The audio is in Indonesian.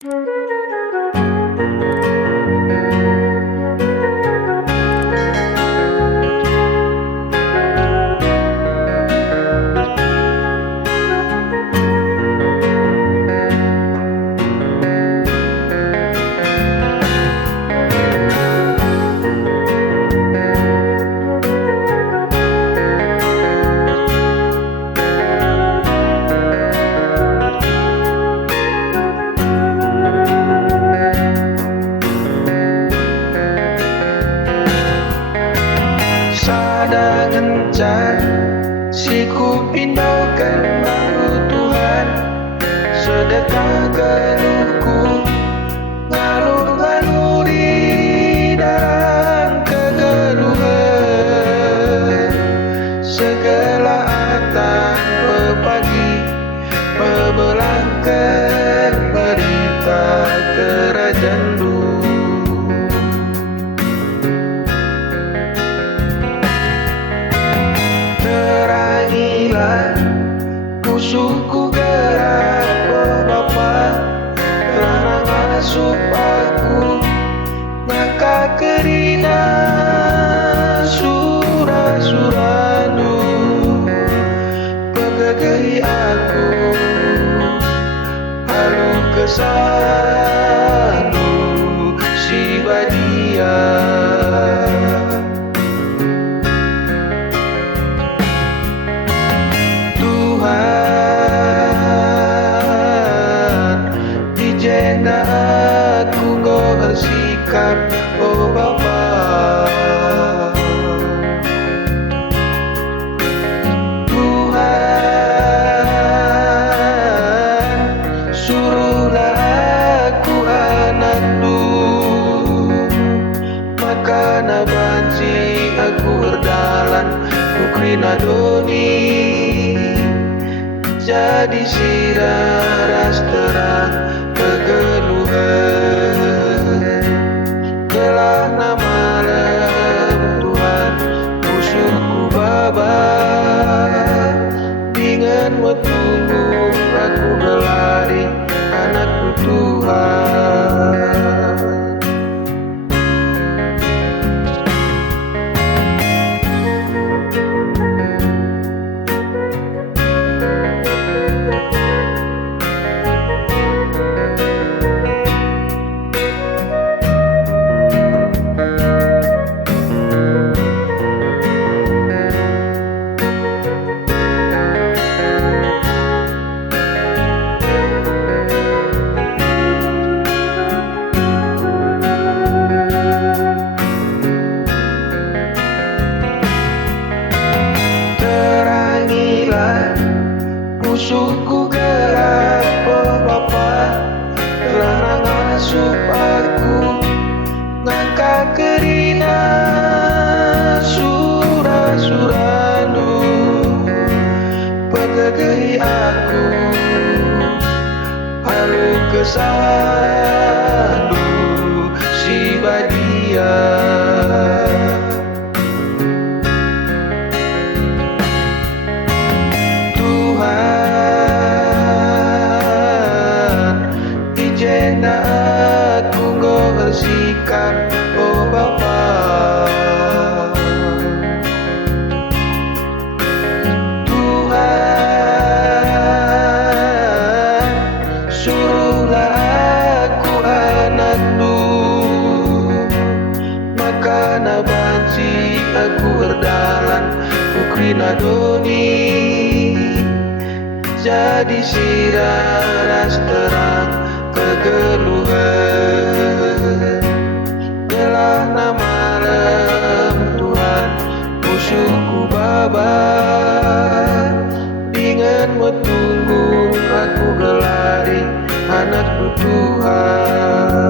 Sada gencar siku pindokan baru Tuhan sedekah geluhku ngalur-ngaluri dalam kegeluhan segala atang pepagi pebelangkan berita kerajaan dulu. Musuhku gerak Bapa kerana ngasup aku maka kerina surah-surahmu pegegehi aku halu kesanu si badia. Aku bersikap oh Bapa, Tuhan suruhlah aku anakmu maka nabanci aku berdalan ukrina doni jadi siraras terang kegeluhan telah malam Tuhan musuhku babat dengan metunggu aku berlari anakku Tuhan. Musuhku gerak oh Bapa kerana ngasup aku ngangkat kerina surah-surahmu pegegehi aku halu kesanu si badia. Aku bersikap oh Bapa, Tuhan suruhlah aku anakmu maka nabanci aku berdalan ukrina doni jadi siraras terang kegeluhan telah malam Tuhan musuhku babat dengan metunggu aku gelari anakku Tuhan.